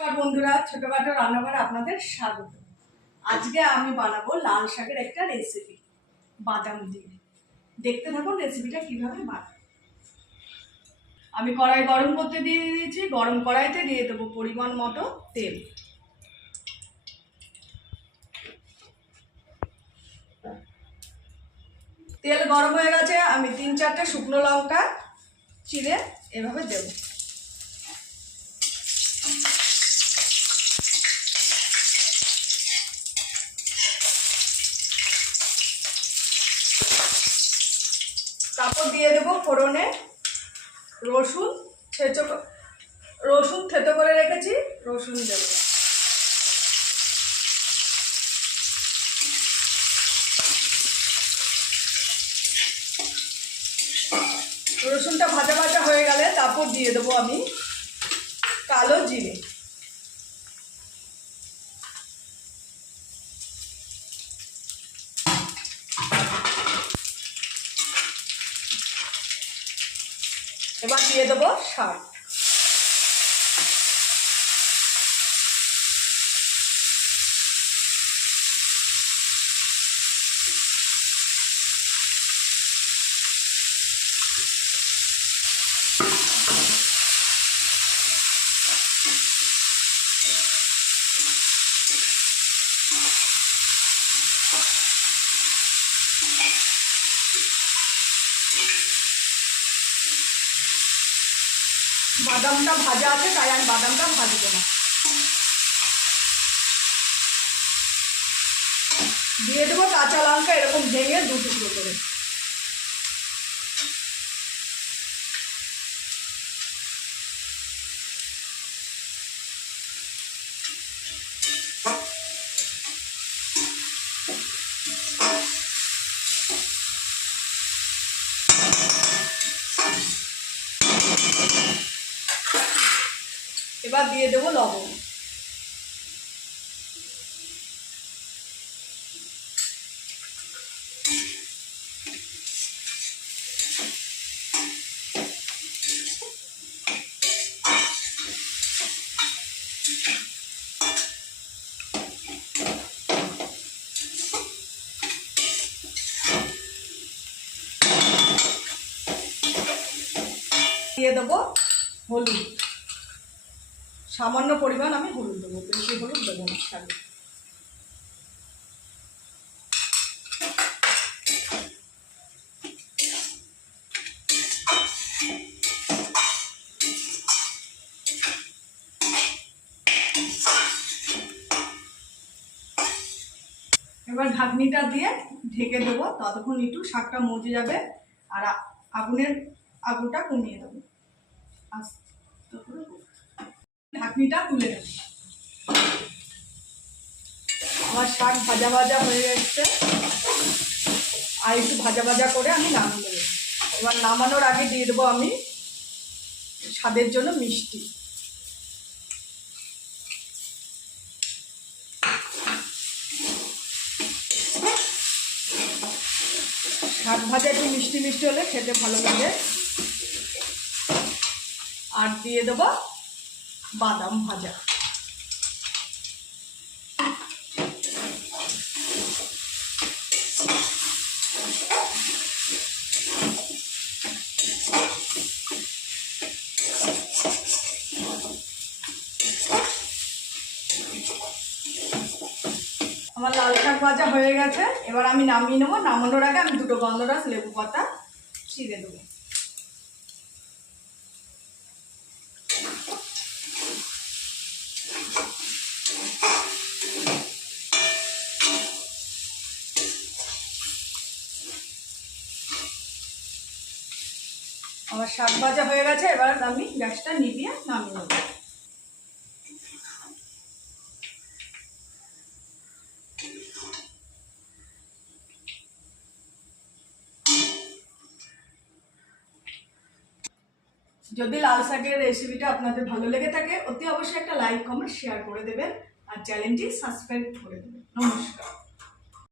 বন্ধুরা, ছোটখাটো রান্নাঘরে আপনাদের স্বাগত। আজকে আমি বানাবো লাল শাকের একটা রেসিপি বাদাম দিয়ে। দেখতে থাকুন রেসিপিটা কীভাবে বানাবো। আমি কড়াই গরম করতে দিয়ে দিয়েছি, গরম কড়াইতে দিয়ে দেবো পরিমাণ মতো তেল। তেল গরম হয়ে গেছে, আমি তিন চারটে শুকনো লঙ্কা, চিড়ে এভাবে দেবো। তারপর দিয়ে দেবো ফোড়নে রসুন ছেঁচো রসুন থেতো করে রেখেছি, রসুন দেবো। রসুনটা ভাজা ভাজা হয়ে গেলে তারপর দিয়ে দেবো আমি কালো জিরে। এবার দিয়ে দেবো শাক বাদামটা ভাজা আছে, তাই আমি বাদামটা ভাজবো না। দিয়ে দেবো কাঁচা লঙ্কা, এরকম ভেঙে দু টুকরো করে। এবার দিয়ে দেবো লবণ। দিয়ে দেবো হলুদ। সামান্য পরিমাণ আমি হলুদ দেবো, বেশি হলুদ দেবো না শাকে এবার ঢাকনিটা দিয়ে ঢেকে দেবো, ততক্ষণ একটু শাকটা মজে যাবে, আর আগুনের আগুনটা কমিয়ে দেবো। আস্তে করে ঢাকনিটা তুলে নেব। আমার শাক ভাজা ভাজা হয়ে গেছে। আর একটু ভাজা ভাজা করে আমি নামিয়ে দেবো এবার নামানোর আগে দিয়ে দেবো আমি স্বাদের জন্য মিষ্টি। শাক ভাজা একটু মিষ্টি মিষ্টি হলে খেতে ভালো লাগে। আর দিয়ে দেবো বাদাম ভাজা। আমার লাল শাক ভাজা হয়ে গেছে। এবার আমি নামিয়ে নেব। নামানোর আগে আমি দুটো গন্ধরাস লেবু পাতা ছিঁড়ে দেবো। আমার শাক ভাজা হয়ে গেছে, এবার আমি গ্যাসটা নিভিয়ে নামিয়ে নেব। যদি লাল শাকের রেসিপিটা আপনাদের ভালো লেগে থাকে, অতি অবশ্যই একটা লাইক কমেন্ট শেয়ার করে দেবেন, আর চ্যানেলটি সাবস্ক্রাইব করে দেবেন। নমস্কার।